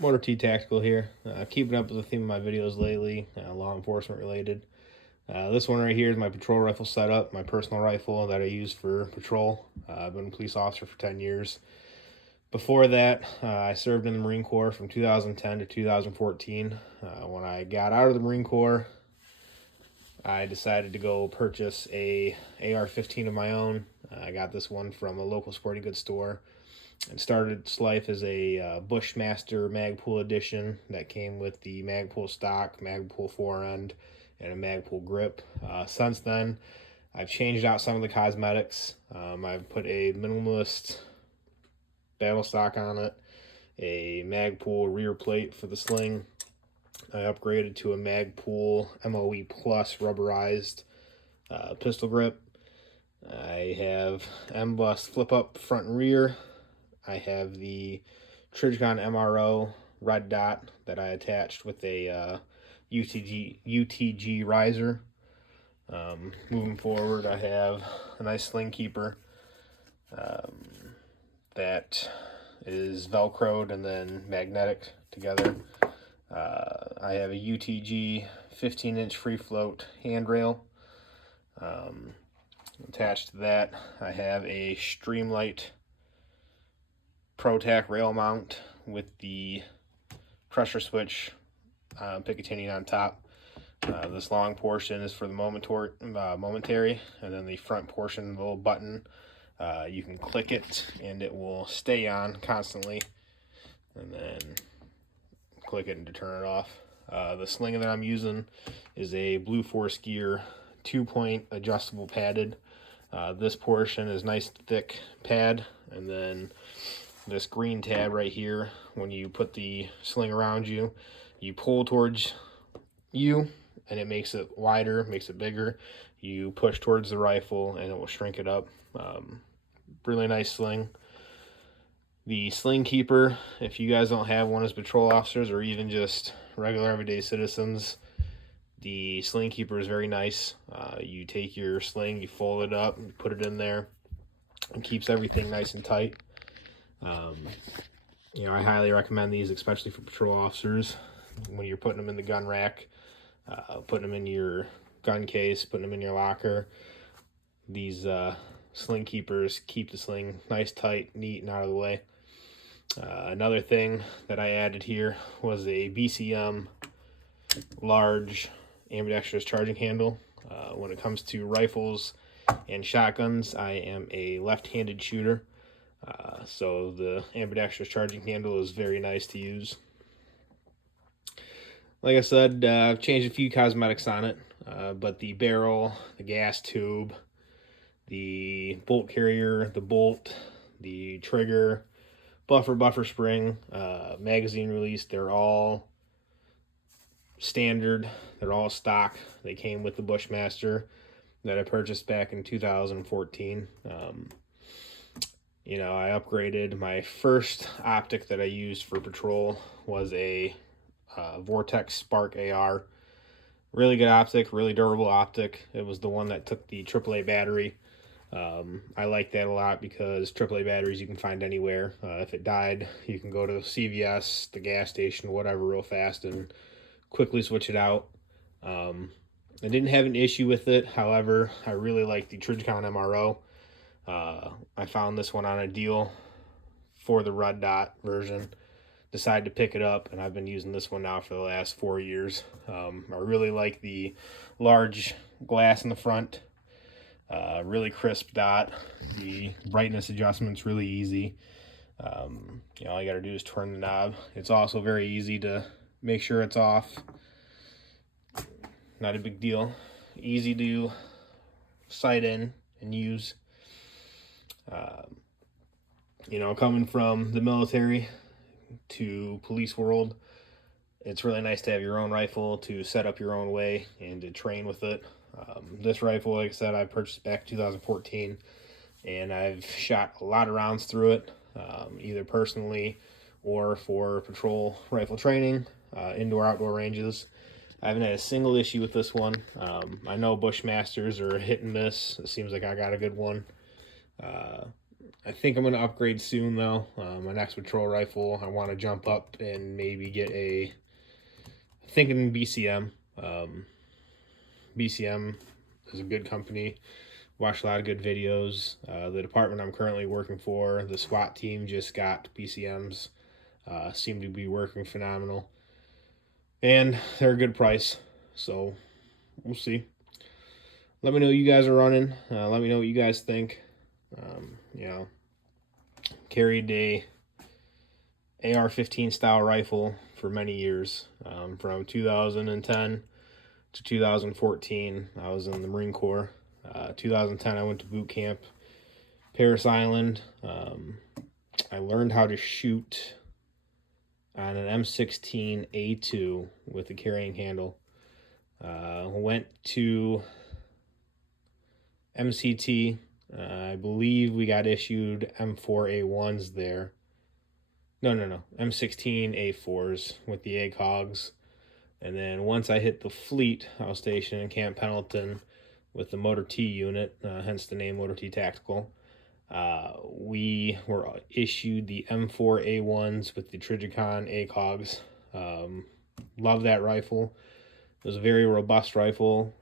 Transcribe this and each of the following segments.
Motor T Tactical here, keeping up with the theme of my videos lately, law enforcement related. This one right here is my patrol rifle setup, my personal rifle that I use for patrol. I've been a police officer for 10 years. Before that, I served in the Marine Corps from 2010 to 2014. When I got out of the Marine Corps, I decided to go purchase a AR-15 of my own. I got this one from a local sporting goods store. It started its life as a Bushmaster Magpul edition that came with the Magpul stock, Magpul forend, and a Magpul grip. Since then, I've changed out some of the cosmetics. I've put a minimalist battle stock on it, a Magpul rear plate for the sling. I upgraded to a Magpul MOE Plus rubberized pistol grip. I have M-Bus flip-up front and rear. I have the Trijicon MRO red dot that I attached with a UTG riser. Moving forward, I have a nice sling keeper that is velcroed and then magnetic together. I have a UTG 15-inch free float handrail. Attached to that, I have a Streamlight ProTac rail mount with the pressure switch Picatinny on top. This long portion is for the momentary, and then the front portion, the little button, you can click it and it will stay on constantly, and then click it to turn it off. The sling that I'm using is a Blue Force Gear 2-point adjustable padded. This portion is nice thick pad, and then this green tab right here, when you put the sling around you, you pull towards you and it makes it wider, makes it bigger. You push towards the rifle and it will shrink it up. Really nice sling. The sling keeper, if you guys don't have one as patrol officers or even just regular everyday citizens, the sling keeper is very nice. You take your sling, you fold it up, and put it in there. It keeps everything nice and tight. I highly recommend these, especially for patrol officers. When you're putting them in the gun rack, putting them in your gun case, putting them in your locker, these sling keepers keep the sling nice, tight, neat, and out of the way. Another thing that I added here was a BCM large ambidextrous charging handle. When it comes to rifles and shotguns, I am a left-handed shooter. So the ambidextrous charging handle is very nice to use. Like I said, I've changed a few cosmetics on it, but the barrel, the gas tube, the bolt carrier, the bolt, the trigger, buffer spring, magazine release, they're all standard. They're all stock. They came with the Bushmaster that I purchased back in 2014. I upgraded. My first optic that I used for patrol was a Vortex Spark AR. Really good optic, really durable optic. It was the one that took the AAA battery. I like that a lot because AAA batteries you can find anywhere. If it died, you can go to CVS, the gas station, whatever, real fast and quickly switch it out. I didn't have an issue with it. However, I really like the Trijicon MRO. I found this one on a deal for the red dot version. Decided to pick it up, and I've been using this one now for the last 4 years. I really like the large glass in the front. Really crisp dot. The brightness adjustment's really easy. All you gotta do is turn the knob. It's also very easy to make sure it's off. Not a big deal. Easy to sight in and use. Coming from the military to police world, it's really nice to have your own rifle to set up your own way and to train with it. This rifle, like I said, I purchased back in 2014, and I've shot a lot of rounds through it, either personally or for patrol rifle training, indoor-outdoor ranges. I haven't had a single issue with this one. I know Bushmasters are hit and miss. It seems like I got a good one. I think I'm going to upgrade soon, though. My next patrol rifle, I want to jump up and maybe get thinking BCM. BCM is a good company. Watched a lot of good videos. The department I'm currently working for, the SWAT team, just got BCMs. Seem to be working phenomenal. And they're a good price. So we'll see. Let me know you guys are running. Let me know what you guys think. You know, carried a AR-15 style rifle for many years. From 2010 to 2014, I was in the Marine Corps. 2010, I went to boot camp, Paris Island. I learned how to shoot on an M16A2 with a carrying handle. Went to MCT. I believe we got issued M4A1s there. No. M16A4s with the ACOGs. And then once I hit the fleet, I was stationed in Camp Pendleton with the Motor T unit, hence the name Motor T Tactical. We were issued the M4A1s with the Trijicon ACOGs. Love that rifle. It was a very robust rifle.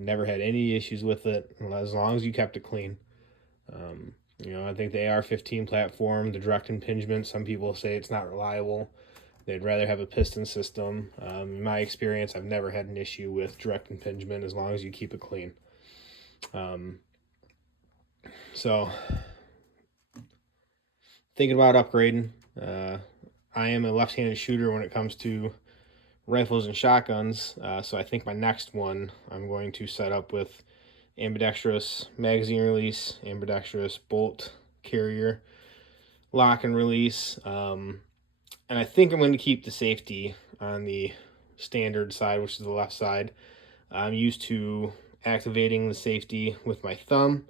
Never had any issues with it as long as you kept it clean. You know, I think the AR-15 platform, the direct impingement, some people say it's not reliable. They'd rather have a piston system. In my experience, I've never had an issue with direct impingement as long as you keep it clean. So, thinking about upgrading. I am a left-handed shooter when it comes to rifles and shotguns, so I think my next one I'm going to set up with ambidextrous magazine release, ambidextrous bolt carrier, lock and release, and I think I'm going to keep the safety on the standard side, which is the left side. I'm used to activating the safety with my thumb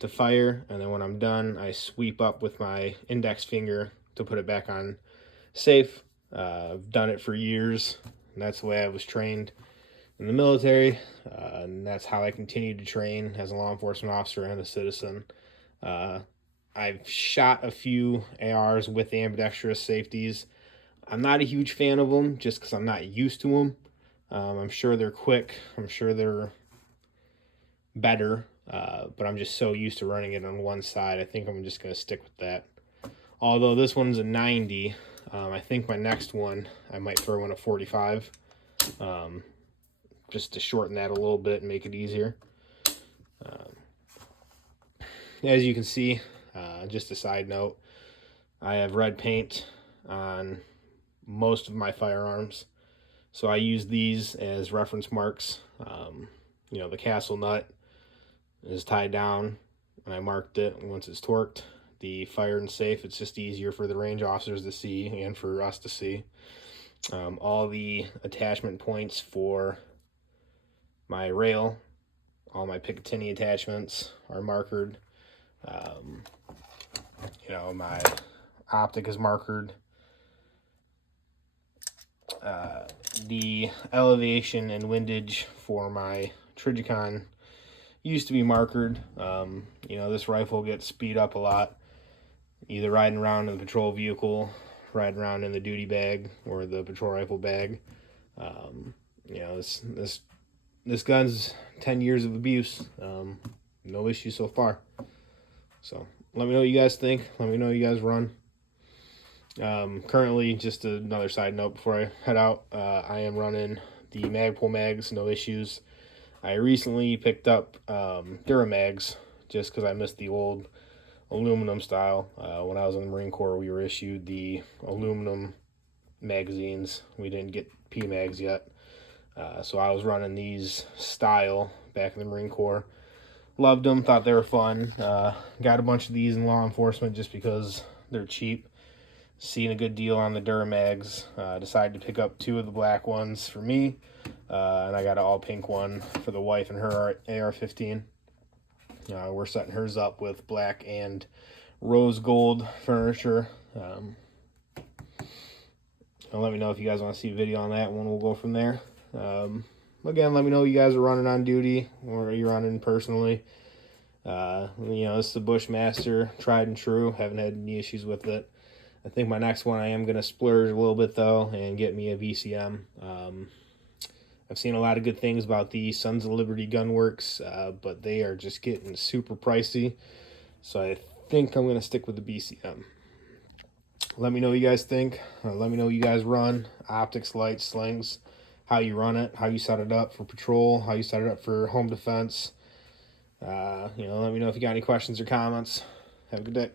to fire, and then when I'm done, I sweep up with my index finger to put it back on safe. I've done it for years, and that's the way I was trained in the military, and that's how I continue to train as a law enforcement officer and a citizen. I've shot a few ARs with ambidextrous safeties. I'm not a huge fan of them just because I'm not used to them. I'm sure they're quick. I'm sure they're better, but I'm just so used to running it on one side. I think I'm just going to stick with that. Although this one's a 90, I think my next one, I might throw in a 45, just to shorten that a little bit and make it easier. As you can see, just a side note, I have red paint on most of my firearms, so I use these as reference marks. You know, the castle nut is tied down, and I marked it. Once it's torqued, the fire and safe, it's just easier for the range officers to see and for us to see. All the attachment points for my rail, all my Picatinny attachments are markered. You know, my optic is markered. The elevation and windage for my Trijicon used to be markered. You know, this rifle gets speed up a lot, either riding around in the patrol vehicle, riding around in the duty bag or the patrol rifle bag. You know, this gun's 10 years of abuse. No issue so far. So let me know what you guys think. Let me know you guys run. Currently, just another side note before I head out, I am running the Magpul mags, no issues. I recently picked up Duramags just because I missed the old aluminum style. When I was in the Marine Corps, we were issued the aluminum magazines. We didn't get P-mags yet. So I was running these style back in the Marine Corps. Loved them, thought they were fun. Got a bunch of these in law enforcement just because they're cheap. Seeing a good deal on the Duramags. Decided to pick up 2 of the black ones for me. And I got an all pink one for the wife and her AR-15. We're setting hers up with black and rose gold furniture. Let me know if you guys want to see a video on that one. We'll go from there. Again, let me know you guys are running on duty or you're running personally. You know, this is the Bushmaster, tried and true. Haven't had any issues with it. I think my next one I am going to splurge a little bit, though, and get me a VCM. I've seen a lot of good things about the Sons of Liberty Gunworks, but they are just getting super pricey. So I think I'm going to stick with the BCM. Let me know what you guys think. Let me know what you guys run. Optics, lights, slings, how you run it, how you set it up for patrol, how you set it up for home defense. You know, let me know if you got any questions or comments. Have a good day.